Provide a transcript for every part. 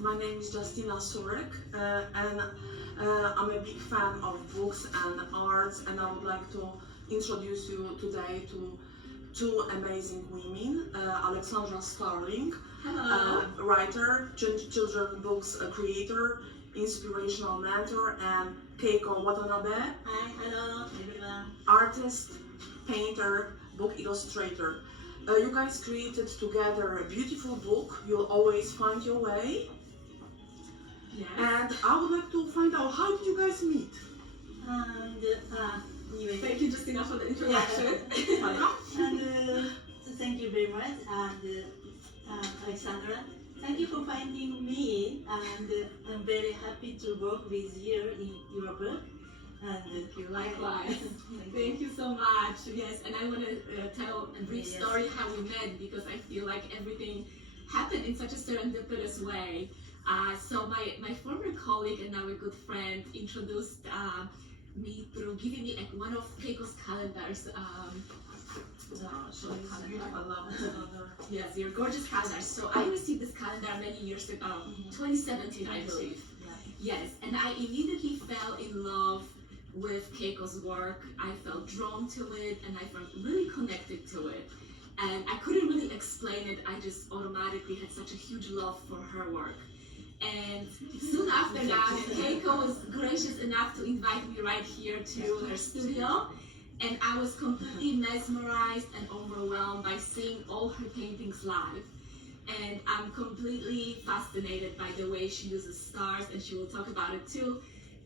My name is Justina Sorek, and I'm a big fan of books and arts, and I would like to introduce you today to two amazing women, Alexandra Starling, writer, children's books creator, inspirational mentor, and Keico Watanabe, Hi, hello everyone. artist, painter, book illustrator. You guys created together a beautiful book, You'll Always Find Your Way. Yes. And I would like to find out, how did you guys meet? And anyway, Thank you, Justina, for the introduction. and so thank you very much, and Alexandra, thank you for finding me, and I'm very happy to work with you in your book. And Likewise. Thank you so much. Yes, and I want to tell a brief story how we met, because I feel like everything happened in such a serendipitous way. So my former colleague and now a good friend introduced me through giving me one of Keico's calendars. I love this calendar. Yes, your gorgeous calendar. So I received this calendar many years ago, 2017, I believe. Yes, and I immediately fell in love with Keico's work. I felt drawn to it, and I felt really connected to it. And I couldn't really explain it. I just automatically had such a huge love for her work. And soon after that, Keico was gracious enough to invite me right here to her studio. And I was completely mesmerized and overwhelmed by seeing all her paintings live. And I'm completely fascinated by the way she uses stars, and she will talk about it too,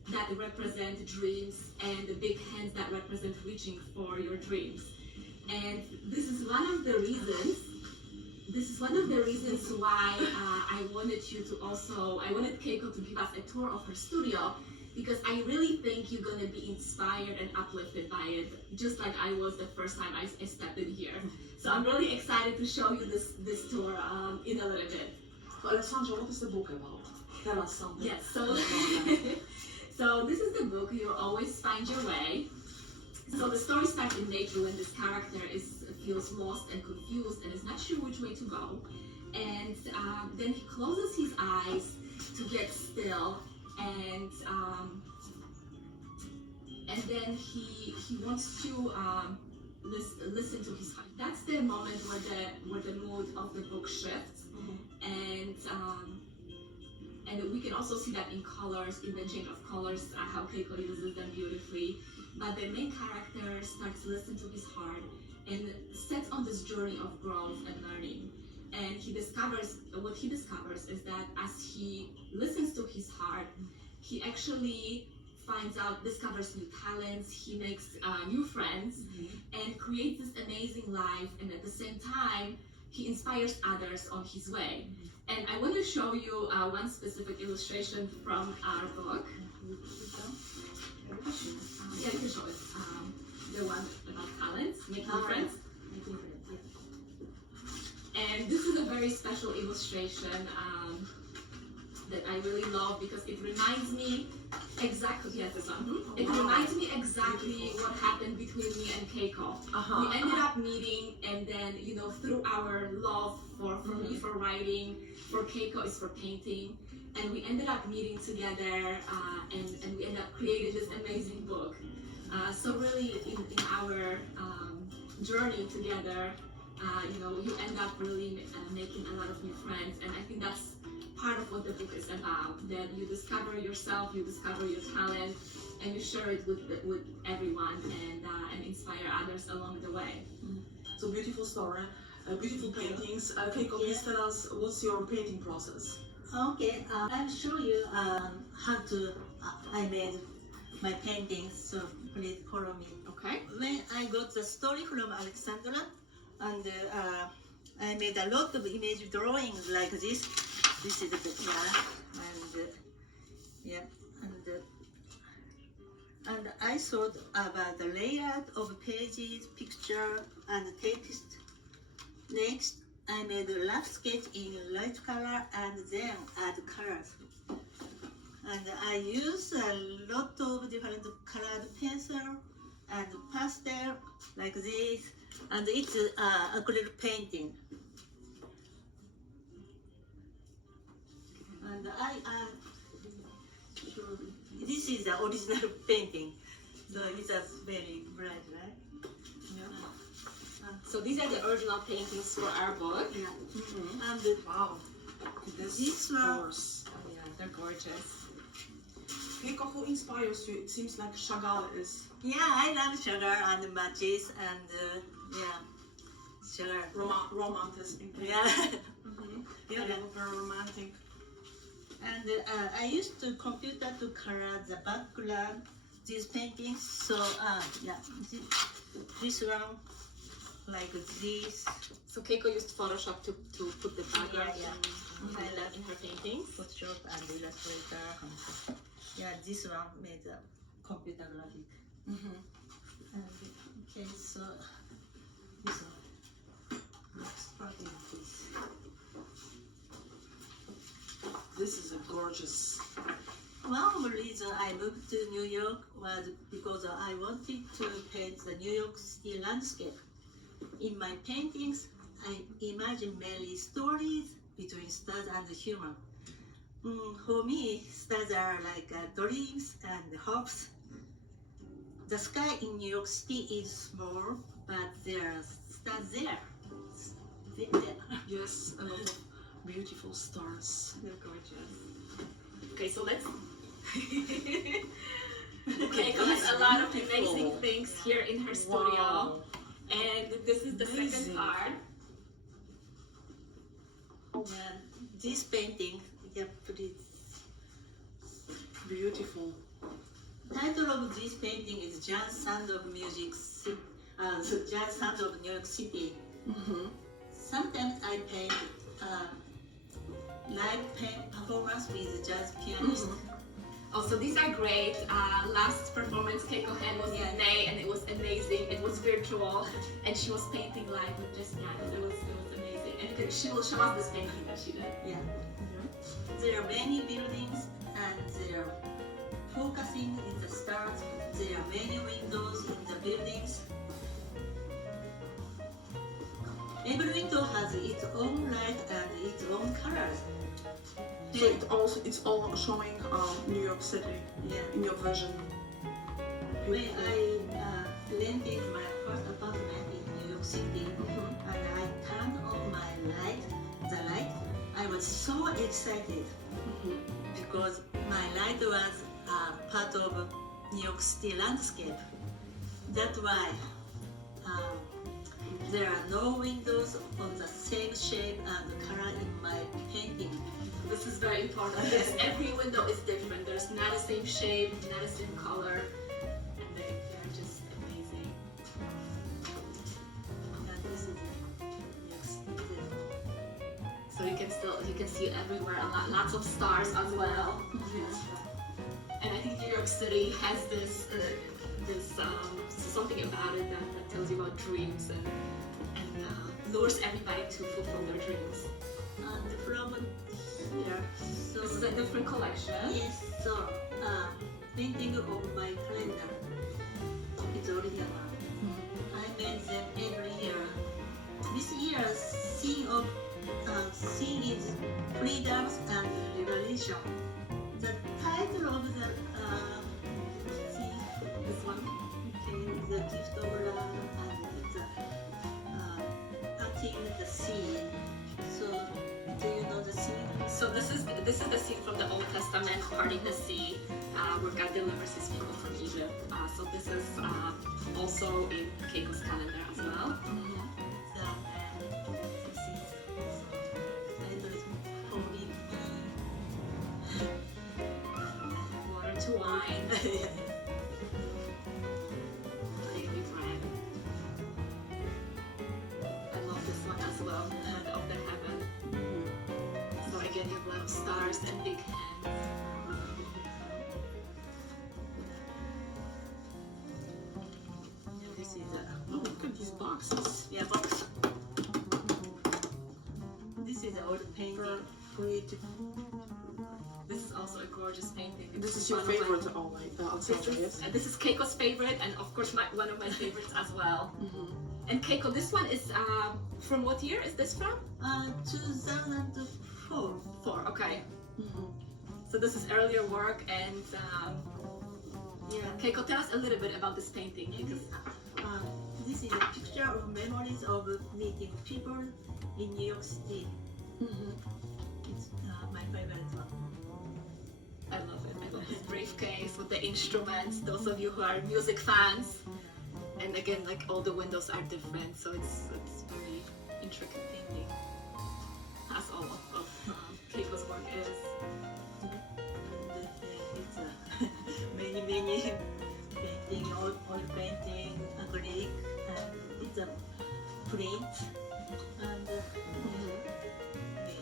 that represent dreams, and the big hands that represent reaching for your dreams. And this is one of the reasons why I wanted Keico to give us a tour of her studio, because I really think you're gonna be inspired and uplifted by it, just like I was the first time I stepped in here. So I'm really excited to show you this tour in a little bit. So Alessandra, what is the book about? Tell us something. Yes, so this is the book, You'll Always Find Your Way. So the story starts in nature when this character feels lost and confused and is not sure which way to go. And then he closes his eyes to get still, and then he wants to listen to his heart. That's the moment where the mood of the book shifts, and we can also see that in colors, in the change of colors, how Keico uses them beautifully. But the main character starts listening to his heart and sets on this journey of growth and learning. And what he discovers is that as he listens to his heart, he actually discovers new talents, he makes new friends, and creates this amazing life. And at the same time, he inspires others on his way. And I want to show you one specific illustration from our book. Yeah, you can show it. The one about talents, making friends. And this is a very special illustration that I really love, because it reminds me exactly, It reminds me exactly what happened between me and Keico. We ended up meeting, and then, through our love for me for writing, for Keico is for painting, and we ended up meeting together, and we ended up creating this amazing book. So really, in our journey together, you end up really making a lot of new friends, and I think that's part of what the book is about, that you discover yourself, you discover your talent, and you share it with everyone, and inspire others along the way. So beautiful story, beautiful paintings. Keico, please tell us, what's your painting process? Okay, I'll show you how I made my paintings, so please follow me. Okay. When I got the story from Alexandra, and I made a lot of image drawings like this. This is the and I thought about the layout of pages, picture, and text. Next, I made a rough sketch in light color and then add colors. And I use a lot of different colored pencil and pastel like this, and it's acrylic painting. And this is the original painting. So it's a very bright, right? So these are the original paintings for our book. Yeah. And Wow. This one- Course. Yeah, they're gorgeous. Keico, who inspires you? It seems like Chagall is yeah, I love sugar and matches and yeah, sugar. romantic. Yeah. Yeah, they were very romantic. And I used to computer to color the background these paintings. So yeah, this one like this. So Keico used Photoshop to put the background I love in her paintings. Photoshop and Illustrator. Yeah, this one made a computer graphic. And, okay, so this one. Let's start with this. This is a gorgeous. One of the reasons I moved to New York was because I wanted to paint the New York City landscape. In my paintings, I imagine mainly stories between stars and human. For me, stars are like dreams and hopes. The sky in New York City is small, but there are stars there. Yes, a lot of beautiful stars. They're gorgeous. Okay, so let's. Keico has a lot of amazing things here in her studio. Wow. And this is the Amazing. second part. And this painting, yeah, pretty. Beautiful. Title of this painting is Jazz Sound of Music, Jazz Sound of New York City. Sometimes I paint live performance with jazz pianist. Also, these are great. Last performance Keico had was in May, and it was amazing. It was virtual, and she was painting live with just piano. It was amazing. And she will show us this painting that she did. Yeah. There are many buildings, and they're focusing in the stars. There are many windows in the buildings. Every window has its own light and its own colors. So it's all showing New York City Yeah. in your vision. When I rented my first apartment in New York City, and I turned on the light, I was so excited because my light was part of New York City landscape. That's why there are no windows of the same shape and color in my painting. This is very important because every window is different. There's not the same shape, not the same color, and they're just amazing. And this is New York City. So you can see everywhere lots of stars as well. And I think New York City has this something about it that tells you about dreams and lures everybody to fulfill their dreams. And from here, so This is a different collection. yes, so painting of my calendar is original. I made them every year. This year's theme is freedom and liberation. The title of the theme, This one. okay, the gift of love and it's parting the sea. So do you know the scene? So this is the scene from the Old Testament, parting the sea, where God delivers His people from Egypt. So this is also in Keico's calendar as well. So this is title is Forgive Me. Water to wine. Daily bread. I love this one as well. Hand of the heaven. So again, you have a lot of stars and big hands. And this is Oh, look at these boxes. box. This is old painting. Creative. This is also a gorgeous painting. This It's is your one of my- favorite, Alexandra, yes? And this is Keiko's favorite, and of course one of my favorites as well. And Keico, this one is from what year is this from? 2004. Okay. So this is earlier work, and Yeah. Keiko, tell us a little bit about this painting. Because This is a picture of memories of meeting people in New York City. It's my favorite one. I love it. I love this briefcase with the instruments. Those of you who are music fans, and again, like all the windows are different, so it's very intricate painting, as all of Keiko's work is. And it's many painting, oil painting, acrylic, and it's a print and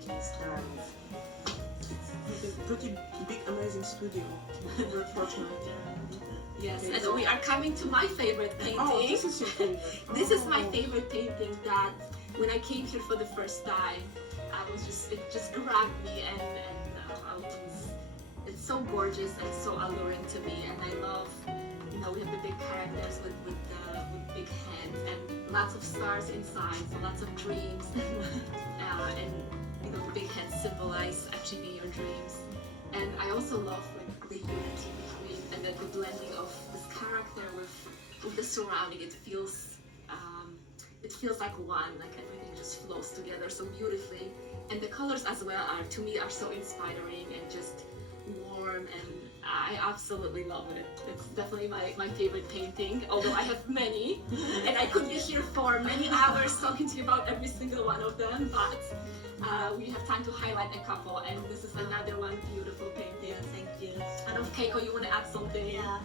many styles. Pretty big, amazing studio. Very fortunate. Yes, Okay, and so- we are coming to my favorite painting. Oh, this is your favorite. This is my Oh. favorite painting that when I came here for the first time, it just grabbed me and it's so gorgeous and so alluring to me, and I love, we have the big characters with big heads and lots of stars inside, so lots of dreams, and the big heads symbolize achieving your dreams. And I also love the unity between and the blending of this character with the surrounding. It feels like one, like everything just flows together so beautifully. And the colors as well to me are so inspiring and just warm, and I absolutely love it. It's definitely my favorite painting, although I have many, and I could be here for many hours talking to you about every single one of them, but we have time to highlight a couple, and this is another one beautiful painting. Yeah, thank you. I don't know, Keiko, you want to add something? Yeah,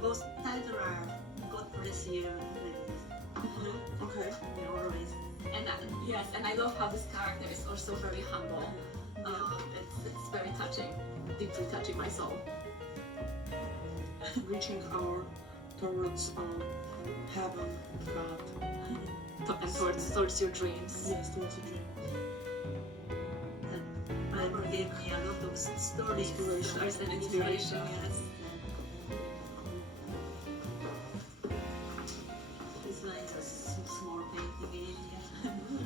both titles are God bless you. Okay. Always. And yes, and I love how this character is also very humble. It's very touching, deeply touching my soul. Reaching towards heaven, God. And towards your dreams. Yes, towards a dream. Bible gave me a lot of stories. Stories and inspiration, yes. This one is a small painting area.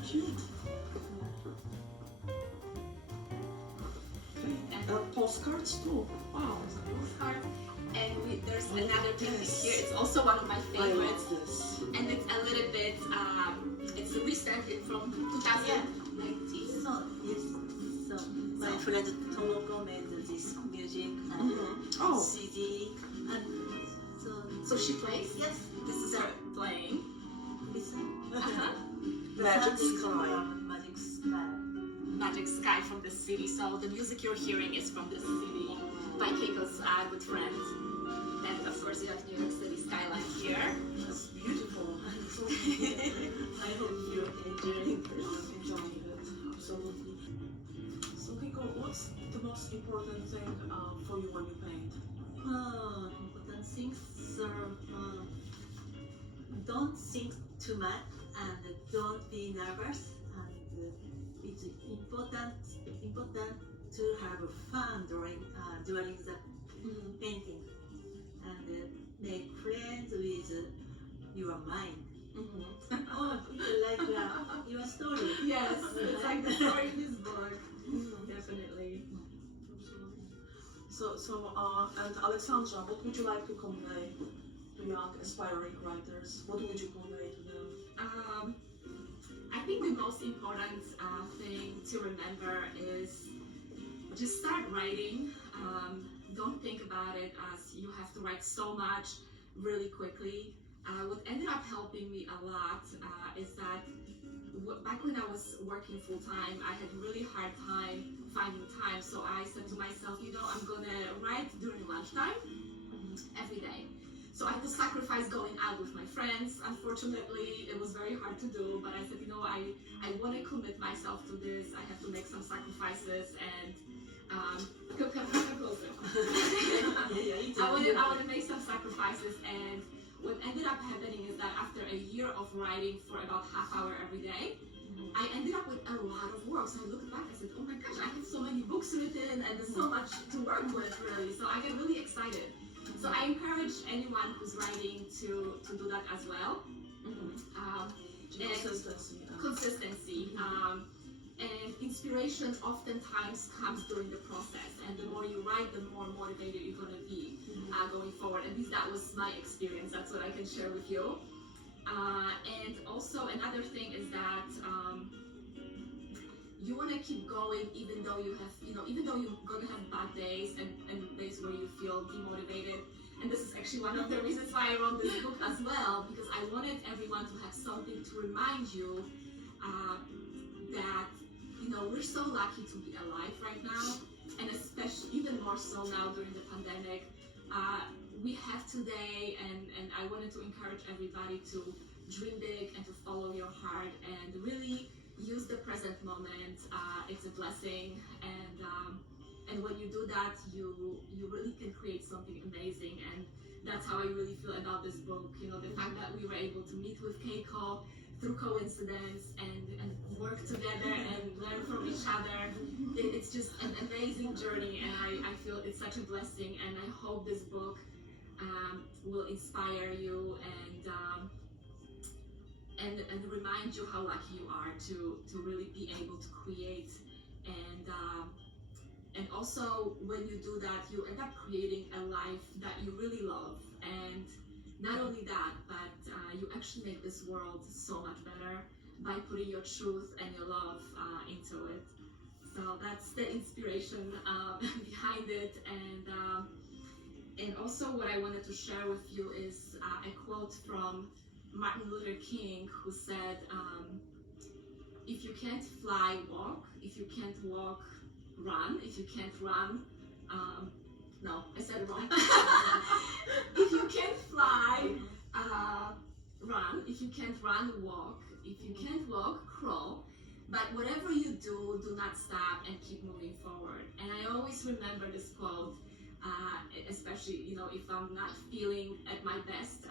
Cute. And postcards too. Wow. Postcard. And there's another painting here. It's also one of my I favorites. love this. And it's a little bit, it's recent. It's from 2019. So, yes. So, my friend Tomoko made this music and Oh. CD. And So she plays. yes, This is her playing. listen. Magic Sound is Sky. from Magic Sky. Magic Sky from the city. So the music you're hearing is from the city by Keiko's good friend. And of course you have New York City skyline here. That's beautiful. I hope you enjoy it. Enjoying it. Absolutely. So Keiko, what's the most important thing for you when you paint? Important things. So, don't think too much and don't be nervous. And it's important to have fun during the painting and make friends with your mind. Oh, it's like your story. Yes, it's like the story in this book. Definitely. Absolutely. So, and Alexandra, what would you like to convey to young aspiring writers? What would you convey to them? I think the most important thing to remember is just start writing. Don't think about it as you have to write so much really quickly. What ended up helping me a lot is that back when I was working full time, I had really hard time finding time. So I said to myself, I'm gonna write during lunchtime every day. So I had to sacrifice going out with my friends. Unfortunately, it was very hard to do, but I said, I want to commit myself to this. I have to make some sacrifices and come closer. I want to make some sacrifices, and what ended up happening is that after a year of writing for about half hour every day, I ended up with a lot of work. So I looked back, I said, oh my gosh, I have so many books written and there's so much to work with, really. So I get really excited. So I encourage anyone who's writing to do that as well. Consistency. And inspiration oftentimes comes during the process. And the more you write, the more motivated you're going to be. going forward. At least that was my experience. That's what I can share with you. And also another thing is that you want to keep going even though you have, even though you're going to have bad days and days where you feel demotivated. And this is actually one of the reasons why I wrote this book as well, because I wanted everyone to have something to remind you that, we're so lucky to be alive right now, and especially even more so now during the pandemic. We have today, and I wanted to encourage everybody to dream big and to follow your heart and really use the present moment. It's a blessing, and when you do that, you really can create something amazing. And that's how I really feel about this book. The fact that we were able to meet with Keico through coincidence and work together and learn from each other. It's just an amazing journey, and I feel it's such a blessing. And I hope this book will inspire you and remind you how lucky you are to really be able to create, and also when you do that, you end up creating a life that you really love. And not only that, but you actually make this world so much better by putting your truth and your love into it. So that's the inspiration behind it. And also what I wanted to share with you is a quote from Martin Luther King, who said, if you can't fly, walk. If you can't walk, run. If you can't run, no, I said it wrong. If you can't fly, run. If you can't run, walk. If you can't walk, crawl. But whatever you do, do not stop and keep moving forward. And I always remember this quote, especially if I'm not feeling at my best,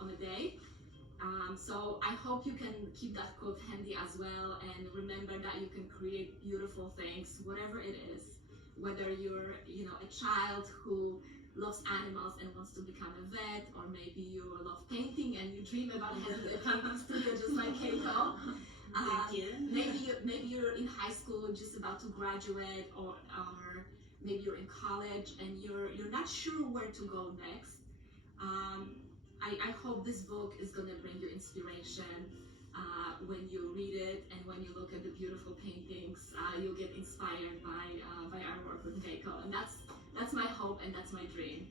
on a day. So I hope you can keep that quote handy as well, and remember that you can create beautiful things, whatever it is. Whether you're a child who loves animals and wants to become a vet, or maybe you love painting and you dream about having a painting studio just like Keico. Maybe you're in high school just about to graduate, or maybe you're in college and you're not sure where to go next. I hope this book is going to bring you inspiration. When you read it and when you look at the beautiful paintings, you'll get inspired by our work with Keico, and that's my hope and that's my dream.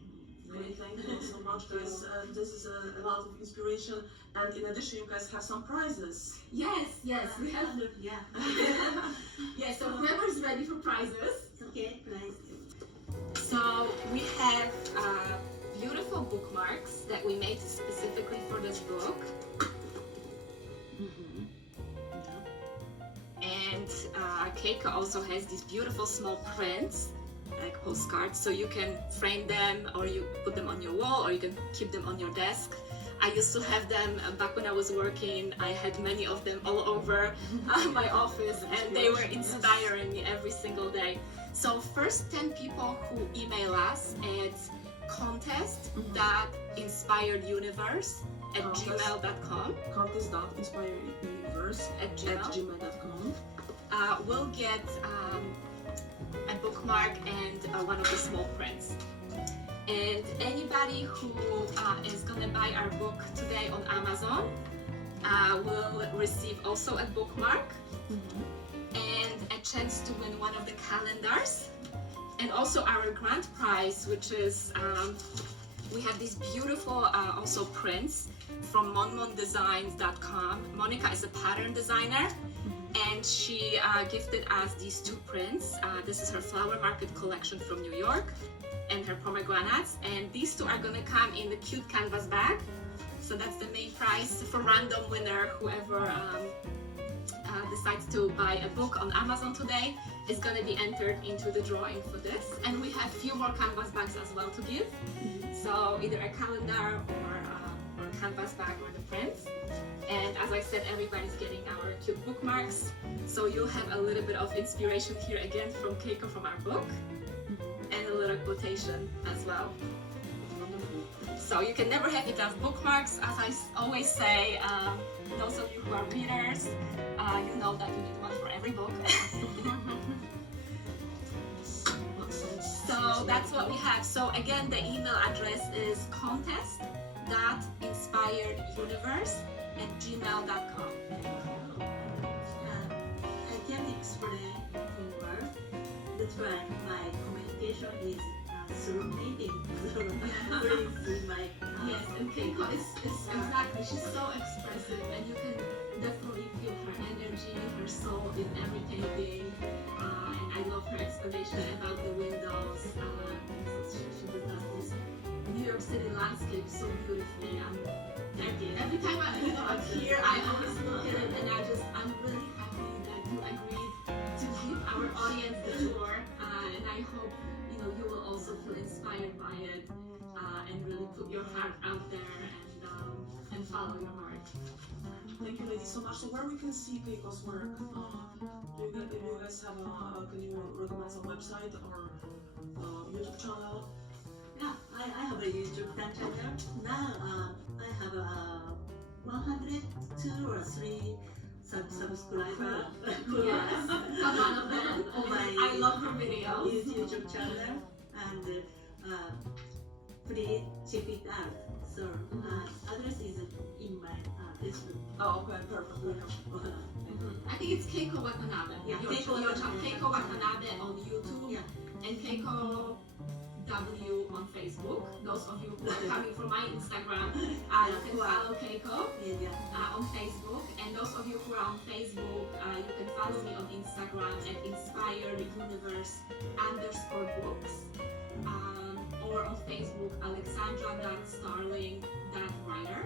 Great, thank you so much, guys. This is a lot of inspiration, and in addition, you guys have some prizes. Yes, we have. Yeah. Yeah, so whoever's ready for prizes. Okay, nice. So we have beautiful bookmarks that we made specifically for this book. And Keico also has these beautiful small prints, like postcards, so you can frame them, or you put them on your wall, or you can keep them on your desk. I used to have them back when I was working. I had many of them all over my office, and they were inspiring me every single day. So first 10 people who email us at contest.inspireduniverse@gmail.com. Contest.inspireduniverse@gmail.com. Will get a bookmark and one of the small prints. And anybody who is gonna buy our book today on Amazon will receive also a bookmark and a chance to win one of the calendars, and also our grand prize, which is we have these beautiful also prints from monmondesigns.com. Monica is a pattern designer, and she gifted us these two prints. This is her flower market collection from New York, and her pomegranates, and these two are gonna come in the cute canvas bag. So that's the main prize for random winner. Whoever decides to buy a book on Amazon today is gonna be entered into the drawing for this. And we have few more canvas bags as well to give. So either a calendar or a canvas bag or the prints. And as I said, everybody's getting our cute bookmarks. So you'll have a little bit of inspiration here again from Keico from our book, and a little quotation as well. So you can never have enough bookmarks. As I always say, those of you who are readers, you know that you need one for every book. So So that's what we have. So again, the email address is contest.inspireduniverse@gmail.com. I can explain in words. That's why my communication is through meeting. Please, my Yes, and Keico is exactly, she's so expressive, and you can definitely feel her energy, her soul in every painting. And I love her explanation about the windows. She does this New York City landscape so beautifully. Every time I'm here, I always look at it, and I'm really happy that you agreed to give our audience the tour. And I hope you will also feel inspired by it. And really put your heart out there and follow your heart. Thank you, ladies, so much. So where we can see Keico's work? Do you guys have can you recommend some website or YouTube channel? Yeah, I have a YouTube channel. Now I have 102 or 3 subscribers. Yes, I'm one of them. On my I love her videos. YouTube channel, and please check it out. So address is in my Facebook. Oh, okay, perfect. I think it's Keico Watanabe. Yeah, Keico Watanabe on YouTube. Yeah. And Keico W on Facebook. Those of you who are coming from my Instagram, you can follow Keico on Facebook. And those of you who are on Facebook, you can follow me on Instagram at inspireduniverse_books. Or on Facebook, alexandra.starling.writer.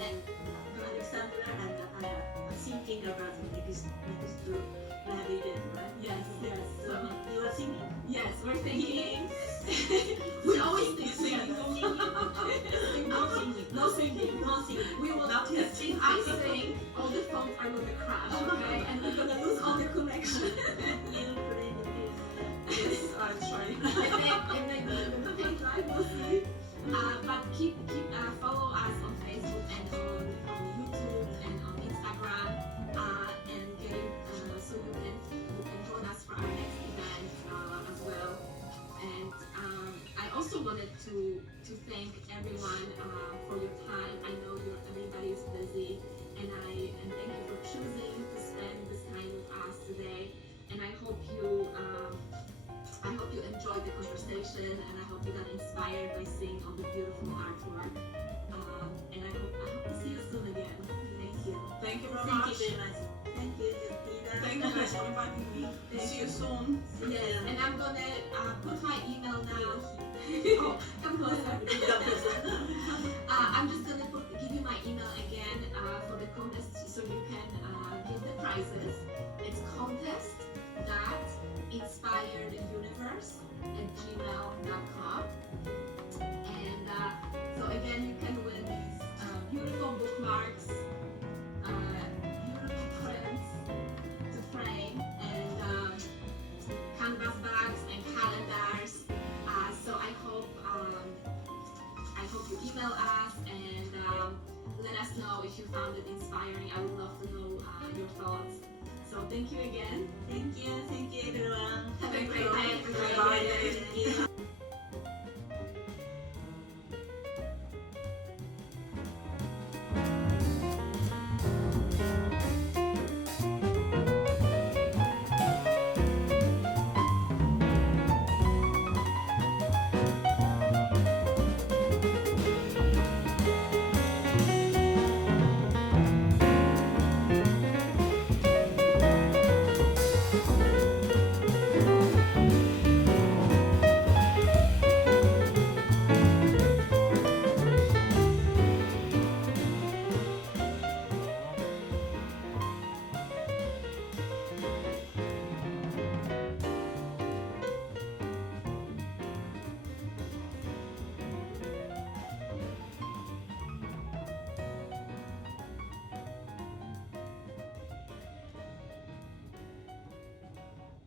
And Alexandra and thinking about next revision, right? Yes. So you are thinking? Yes, we're thinking. We always think singing. No singing. We will not test. If I sing, all the phones are going to crash, okay? And we're going to lose all the connection. You play the piano. Yes, I'm trying. And then the paint live, we'll see. But keep follow us on Facebook and on YouTube and on Instagram, and so you can join us for our next event as well. And I also wanted to thank everyone for your time. I know everybody is busy, and thank you for choosing to spend this time with us today. And I hope you enjoyed the conversation, and I hope you got inspired by seeing all the beautiful artwork. And I hope to see you soon again. Thank you. Thank you very Thank much. you very much. Thank you, Justina. Thank you guys for inviting me. See you soon. Yes, and I'm gonna put my email now. Oh, come closer. I'm just gonna give you my email again for the contest, so you can give the prizes. It's contest.inspireduniverse@gmail.com. And so again, you can win these beautiful bookmarks, beautiful prints to frame, and canvas bags and calendars. So I hope you email us and let us know if you found it inspiring. I would love to know your thoughts. So thank you again. Thank you.